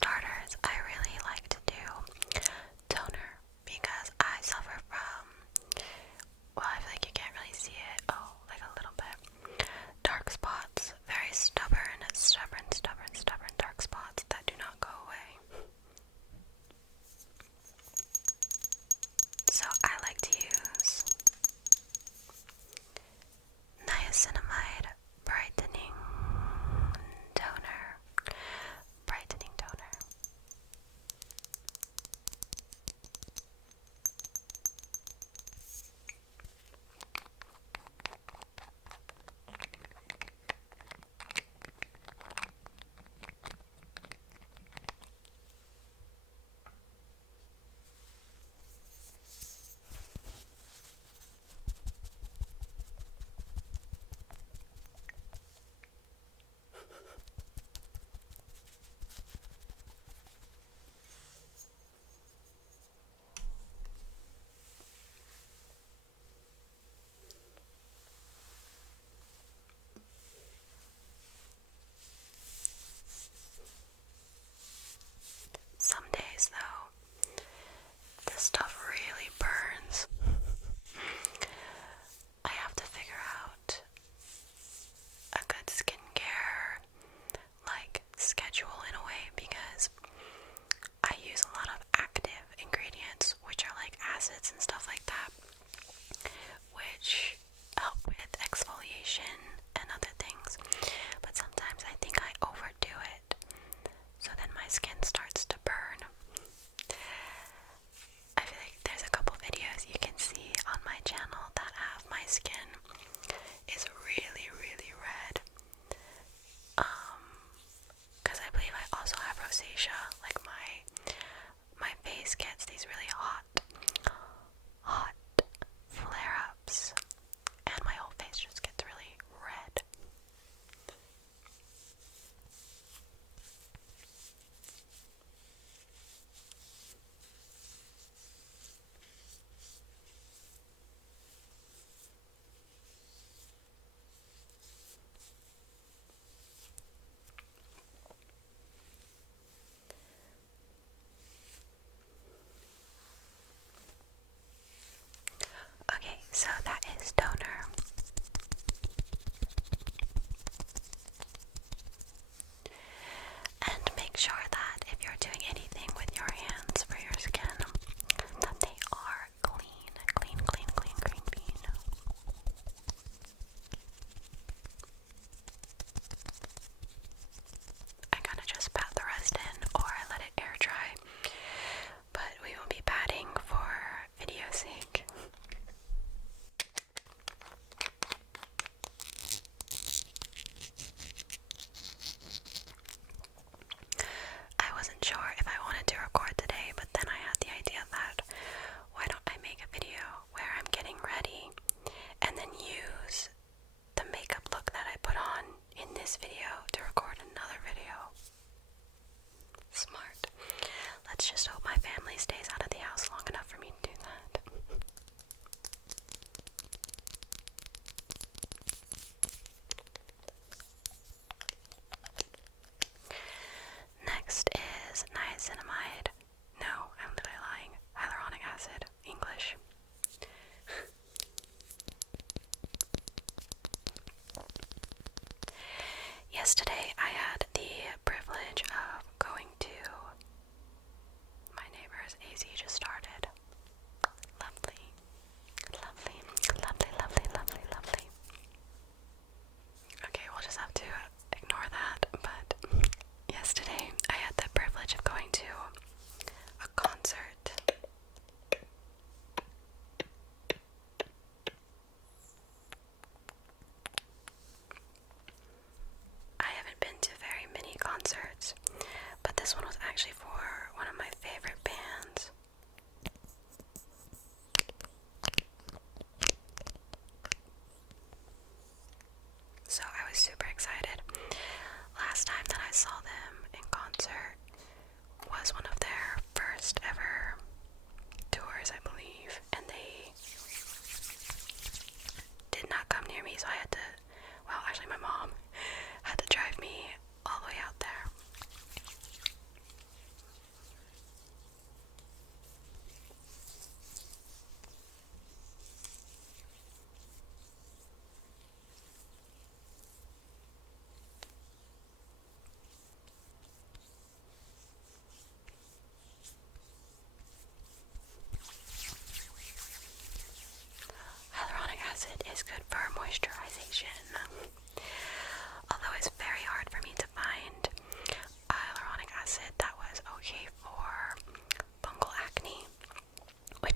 starters, I really like to do toner because I suffer from, well, I feel like you can't really see it, like a little bit, dark spots, very stubborn dark spots that do not go away. So I like to use niacinamide brightening toner. Some days though, this stuff really burns. I have to figure out a good skincare schedule in a way because I use a lot of active ingredients, which are like acids and stuff like that, which help with exfoliation and other things. But sometimes I think I overdo it, so then my skin starts to burn. I feel like there's a couple videos you can see on my channel that have my skin is really red. Because I believe I also have rosacea. Like my face gets these really hot flare-ups, and my whole face just gets really red. Okay, so that is toner. And make sure that if you're doing anything with your hands for your skin, that they are clean. I kind of just pat the rest in, or I let it air dry, but we will be patting for video's sake. I wasn't sure if I wanted to record today, but then I had the idea that why don't I make a video where I'm getting ready and then use the makeup look that I put on in this video to record another video. Smart. Let's just hope my family stays out of the house long enough for me to do that. Next is niacinamide. No, I'm literally lying. Hyaluronic acid. English. Yesterday I had the privilege of going to my neighbor's. AC just started.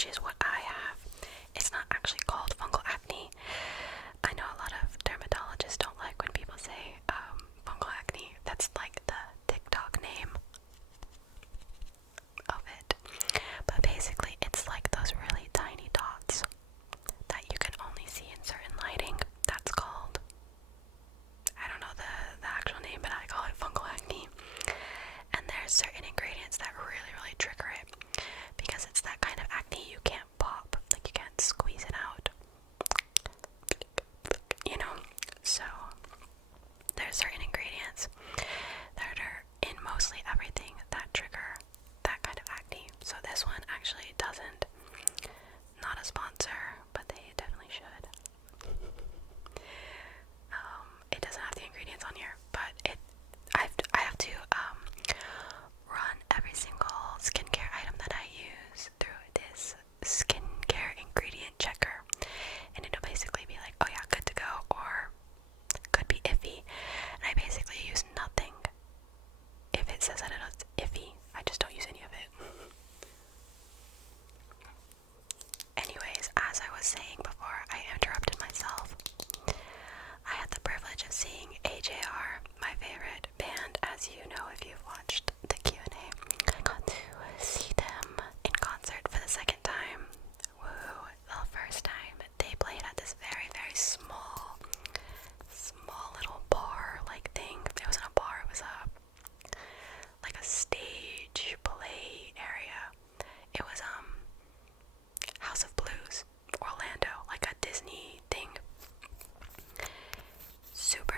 which is what I have. It's not actually called fungal acne. I know a lot of dermatologists don't like when people say fungal acne. That's like the TikTok name of it. But basically, it's like those really tiny dots that you can only see in certain lighting. That's called, I don't know the actual name, but I call it fungal acne. And there's certain ingredients that really trigger it, because it's that kind of acne you can't pop, like you can't squeeze it out, you know. So there's certain ingredients that are in mostly everything that trigger that kind of acne. So this one actually doesn't. Not a sponsor, but they definitely should. It doesn't have the ingredients on here, but I have to run every single skincare item that I use through this skincare ingredient checker, and it'll basically be like, oh yeah, good to go, or could be iffy. And I basically use nothing. If it says that it's iffy, I just don't use any of it. Anyways, as I was saying before I interrupted myself, I had the privilege of seeing AJR, my favorite band, as you know if you've watched the Q&A. I got to see them in concert for the second time. Woo! The first time they played at this very small little bar-like thing. It wasn't a bar, it was like a stage play area. It was House of Blues, Orlando, like a Disney thing. Super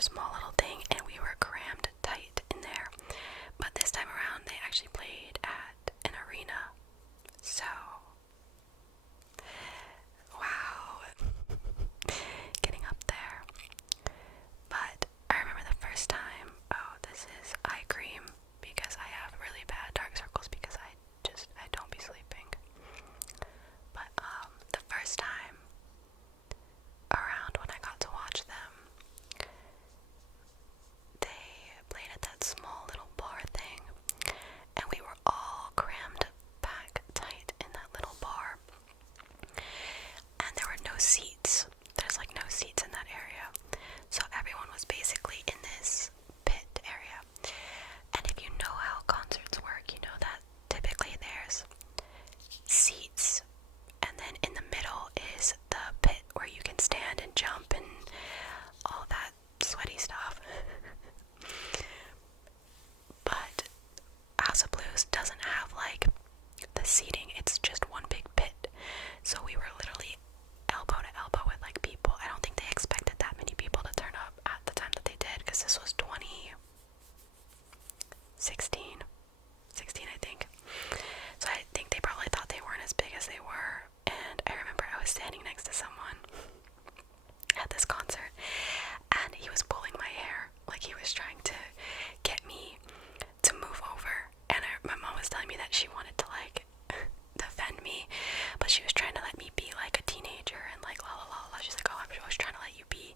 small little thing, and we were crammed tight in there. But this time around, they actually played at an arena. So, wow, getting up there. But I remember the first time, oh, this is eye cream, because I have really bad dark circles because I don't be sleeping. But the first time around when I got to watch them, they played at that small little bar thing, and we were all crammed back tight in that little bar, and there were no seats. There's like no seats in that area, so everyone was basically in this pit area. And if you know how concerts work, you know that typically there's seats, and then in the middle is the pit where you can stand and jump and all that sweaty stuff. But House of Blues doesn't have like the seating, it's just one big pit. So we were literally elbow to elbow with like people. I don't think they expected that many people to turn up at the time that they did, because this was 2016, I think. So I think they probably thought they weren't as big as they were. And I remember I was standing next to someone at this concert, and he was pulling my hair, like he was trying to get me to move over. And my mom was telling me that she wanted to like defend me, but she was trying to let me be like a teenager and like la la la la. She's like, oh, I was trying to let you be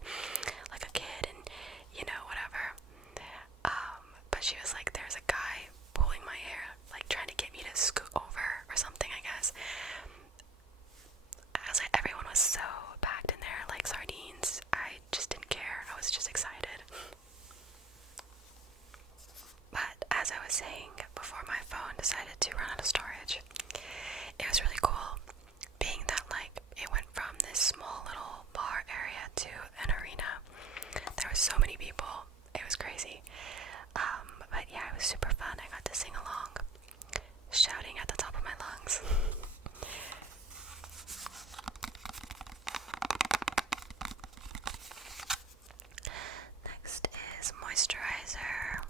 like a kid and you know whatever. But she was like, there's a guy pulling my hair, like trying to get me to scoot over or something, I guess. I was like, everyone was so packed in there like sardines. I just didn't care. I was just excited. But as I was saying before, my phone decided to run out of storage. It was really cool being that like it went from this small little bar area to an arena. There were so many people. It was crazy. But yeah, it was super fun. I got to sing along, shouting at the top of my lungs. Next is moisturizer.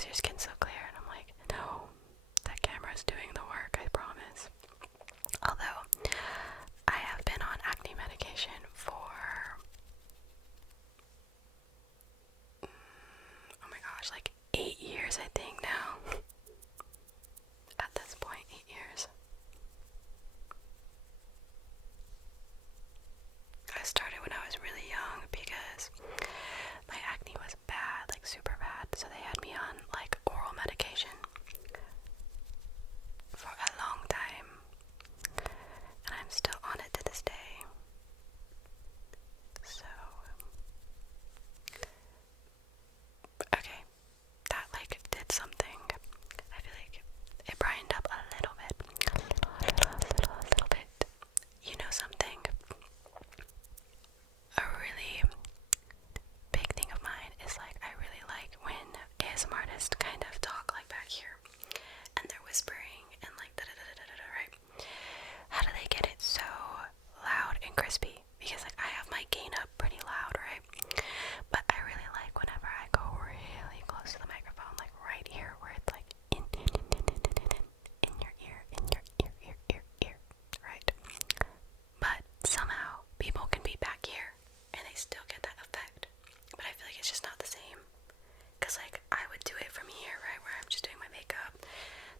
is your skin so clear? And I'm like, no, that camera's doing the work, I promise. Although, I have been on acne medication for, oh my gosh, like 8 years I think now. At this point, 8 years. I started when I was really young because my acne was bad, like super bad, so they had me on like oral medication for a long time, and I'm still on it to this day. So, okay, that like did something. I feel like it brightened up a little bit, a little bit. You know something? A really big thing of mine is like I really like when ASMR artists kind of talk like back here and they're whispering and like da da da da da da, right? How do they get it so loud and crispy? Because like I have my gain up pretty loud, right? But I really like whenever I go really close to the microphone, like right here where it's like in your ear, right? But somehow people can be back here and they still get that effect. But I feel like it's just not the same. Cause like I would do it from here, right, where I'm just doing my makeup,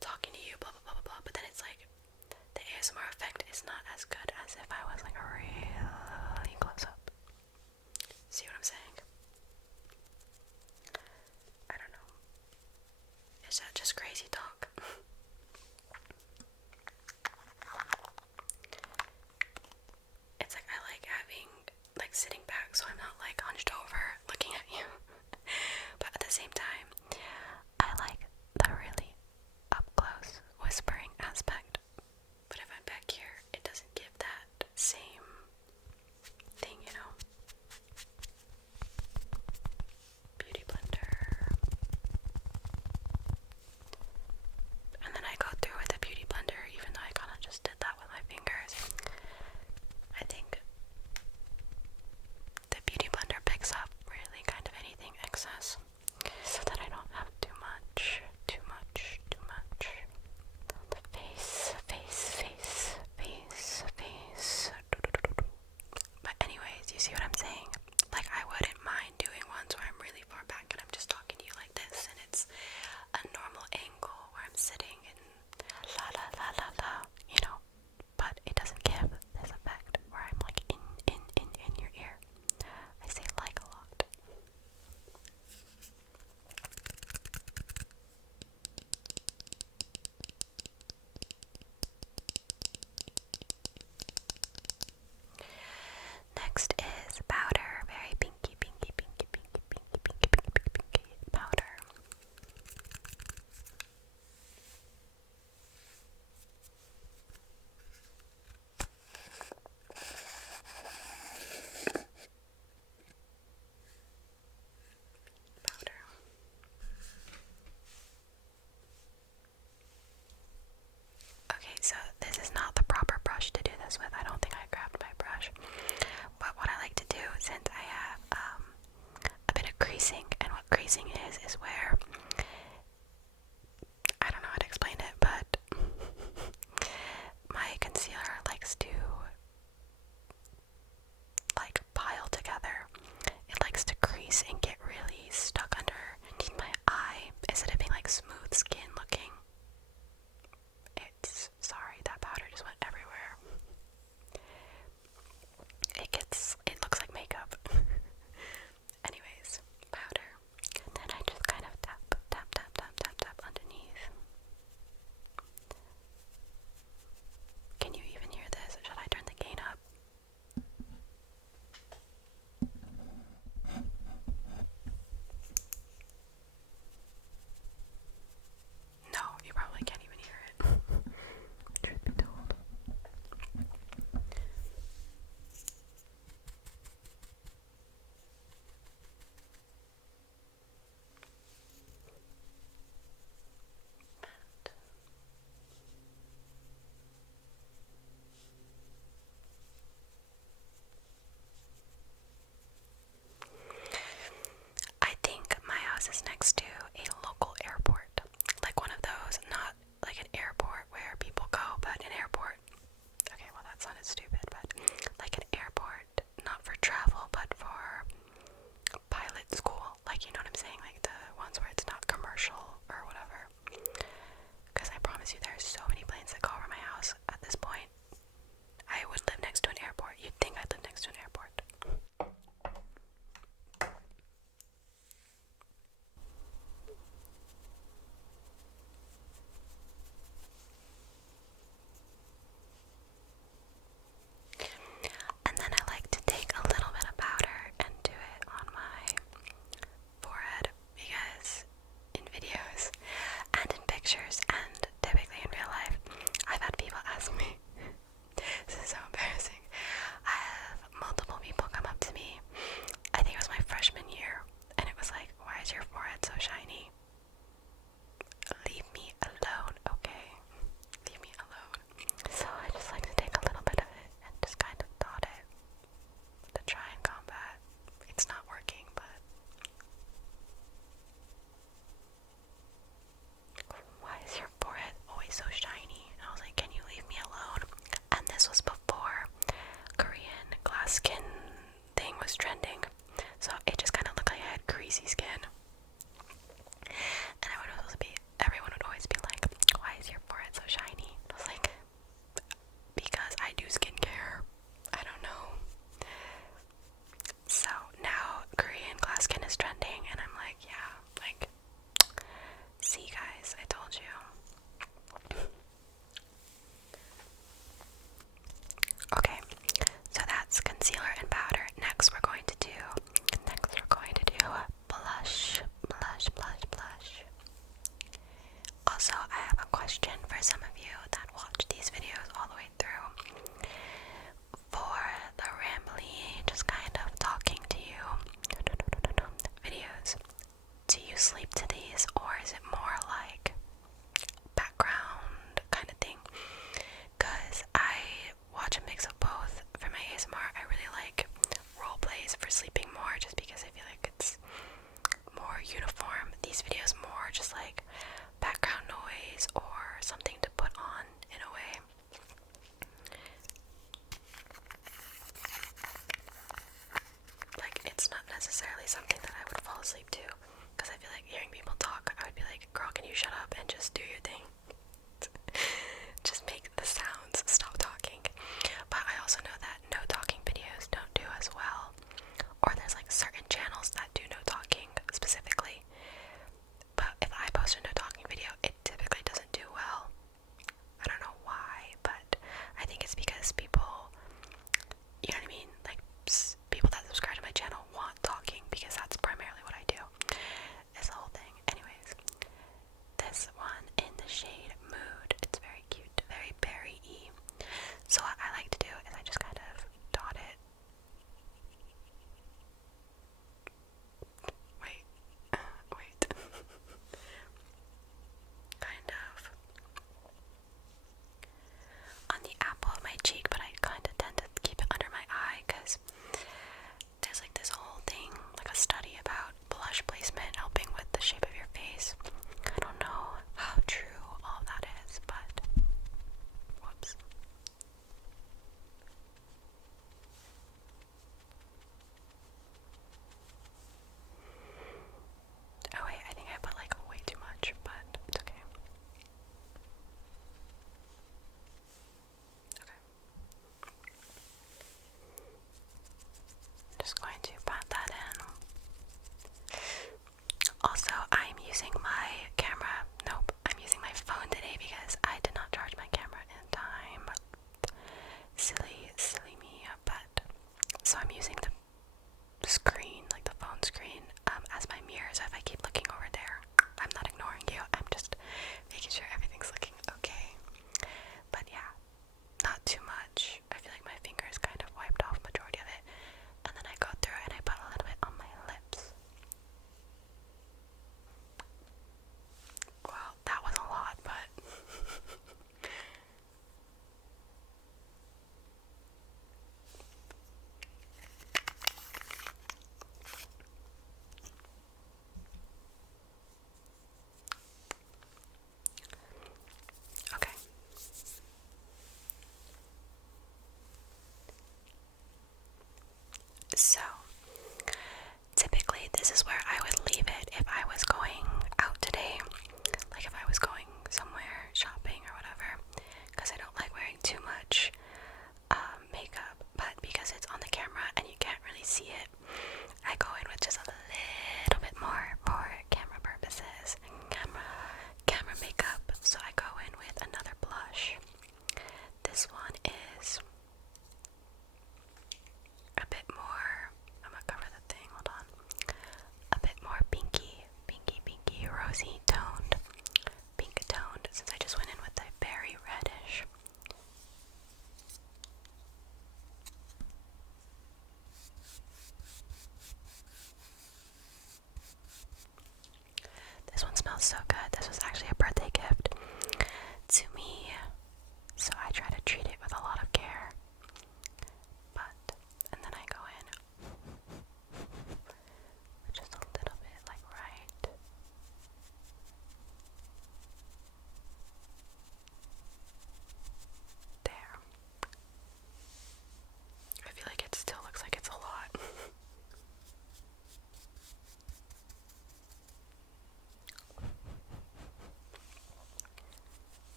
talking to you, blah blah blah blah blah. But then it's like the ASMR effect is not as good as if I was like really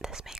this makeup